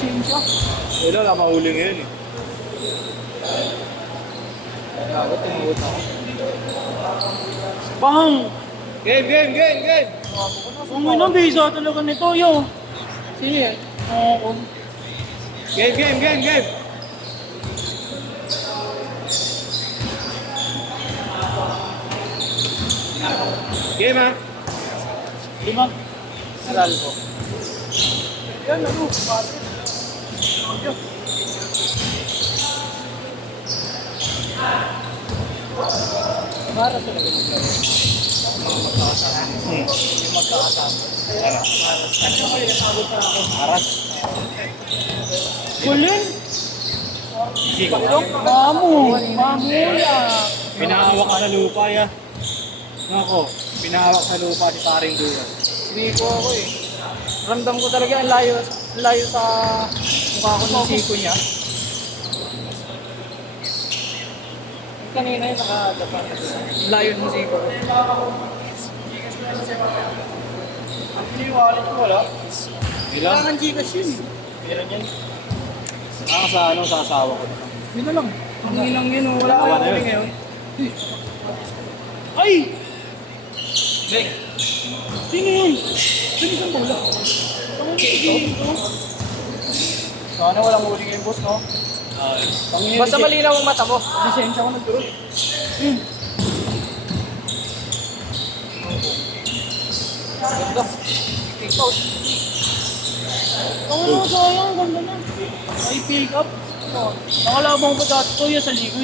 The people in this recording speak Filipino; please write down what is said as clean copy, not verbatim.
Lisensya. Wala mahuli ngayon eh. Gago, tumuot ako. Bang! Game! Kung ino, bisa talaga nito, yo. Sige. Oo. Game! Game ha? 5. Naral ko. Yan, ano, pare. Yo. Para sa laga maglaro. Magkakasama. Yung magkakasama. Ano yung may nasabot na ako? Aras. Kulin? Sige. Mamu ya. Pinahawak sa lupa ya. Nako, pinahawak sa lupa si paring duwan. Hindi ko ako eh. Ramdam ko talaga ang layo sa mukha ko ng siko niya. Kanina yung naka-dapat. Layo ng siko ko. Ang piniwalit ko wala. Ilan? Kailangan Gcash yun. Meron yan. Sa asawa ko. Yun na lang. Ang inang yun, wala Dalawa na kayong yun. ngayon. Ay! Nick. Sino yun? Sino isang bola? Ang hindi ko. Sana walang huli ngayon, boss, no? Basta malinaw ang mata mo. Lisensya ko nagturo. Ganda. Pick out. Ang sayang, ganda na. Ay, pick up. Nakalabang ko dati ko yun sa ligo.